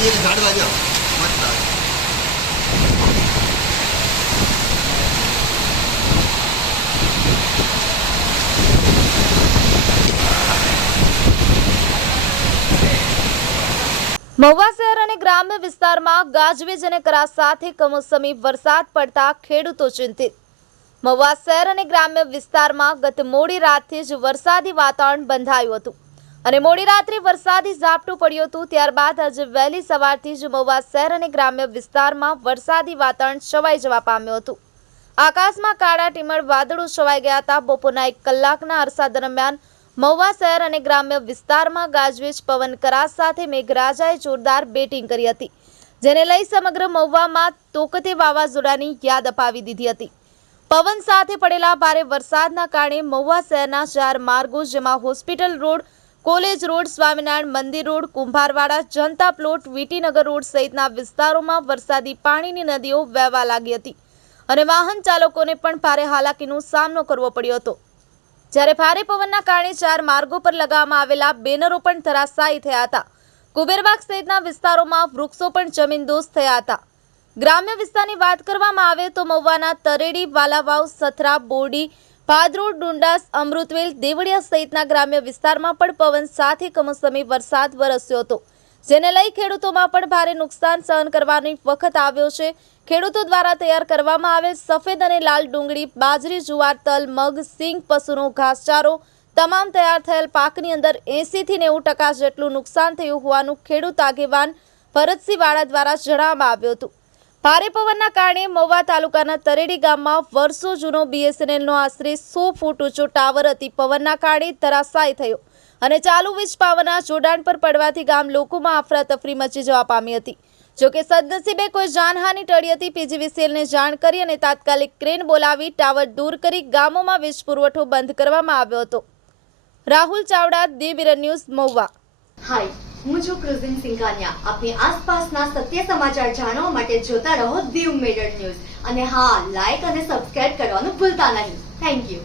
પાણી ઝાડવા જાઓ મસ્ત આવે. મહુવા શહેર અને ગ્રામ્ય વિસ્તારમાં ગાજવીજ અને કરા સાથે કમોસમી વરસાદ પડતા ખેડૂતો ચિંતિત. મહુવા શહેર અને ગ્રામ્ય વિસ્તારમાં ગત મોડી રાતથી જ વરસાદી વાતાવરણ બંધાયું હતું અને મોડી રાત્રે વરસાદી ઝાપટું પડ્યું હતું. ત્યારબાદ આજે વહેલી સવારથી જ મહુવા શહેર અને ગ્રામ્ય વિસ્તારમાં વરસાદી વાતાવરણ છવાઈ જવા પામ્યું હતું. આકાશમાં કાળા ટીમળ વાદળો છવાઈ ગયા હતા. બપોરના 1 કલાકના અરસા દરમિયાન મહુવા શહેર અને ગ્રામ્ય વિસ્તારમાં ગાજવીજ પવન કરા સાથે મેઘરાજાએ જોરદાર બેટિંગ કરી હતી, જેને લઈ સમગ્ર મહુવામાં તોકતે વાવાઝોડાની યાદ અપાવી દીધી હતી. પવન સાથે પડેલા ભારે વરસાદના કારણે મહુવા શહેરના 4 માર્ગો જેમાં hospital road, college road, Swaminarayan મંદિર રોડ, કુંભારવાડા, જનતા પ્લોટ, વીટીનગર રોડ સહિતના વિસ્તારોમાં વરસાદી પાણીની નદીઓ વહેવા લાગી હતી અને વાહન ચાલકોને પણ ભારે હાલાકીનો સામનો કરવો પડ્યો હતો. જ્યારે ભારે પવનના કારણે 4 માર્ગો પર લગાવવામાં આવેલા બેનરો પણ ધરાશાયી થયા હતા. કુબેરબાગ સહિતના વિસ્તારોમાં વૃક્ષો પણ જમીનદોસ્ત થયા હતા. ગ્રામ્ય વિસ્તારની વાત કરવામાં આવે તો મહુવાના તરેડી, વાલાવાવ, સથરા, બોરડી, ભાદરોડ, ડુંડાસ, અમૃતવેલ, દેવળિયા સહિતના ગ્રામ્ય વિસ્તારમાં પણ પવન સાથે કમોસમી વરસાદ વરસ્યો હતો, જેને લઈ ખેડૂતોમાં પણ ભારે નુકસાન સહન કરવાની વખત આવ્યો છે. ખેડૂતો દ્વારા તૈયાર કરવામાં આવેલ સફેદ અને લાલ ડુંગળી, બાજરી, જુવાર, તલ, મગ, સિંગ, પશુનો ઘાસચારો તમામ તૈયાર થયેલ પાકની અંદર 80 થી 90% જેટલું નુકસાન થયું હોવાનું ખેડૂત આગેવાન ભરતસિંહ વાળા દ્વારા જણાવવામાં આવ્યું હતું. ભારે પવનના કારણે મહુવા તાલુકાના તરેડી ગામમાં વર્ષો જૂનો BSNLનો આશરે 100 ફૂટ ઊંચો ટાવર અતિ પવનના કારણે ધરાશાયી થયો અને ચાલુ વીજ પાવરના જોડાણ પર પડવાથી ગામ લોકોમાં અફરાતફરી મચી જવા પામી હતી. જોકે સદનસીબે કોઈ જાનહાનિ ટળી હતી. PGVCLને જાણ કરી અને તાત્કાલિક ક્રેન બોલાવી ટાવર દૂર કરી ગામોમાં વીજ પુરવઠો બંધ કરવામાં આવ્યો હતો. રાહુલ ચાવડા, દી મિરર ન્યૂઝ, મહુવા. હાય, હું છું ક્રુઝિન સિંઘાનિયા. આપની આસપાસના સત્ય સમાચાર જાણવા માટે જોતા રહો દી મિરર ન્યૂઝ અને હા, લાઈક અને સબસ્ક્રાઇબ કરવાનું ભૂલતા નહીં. Thank you.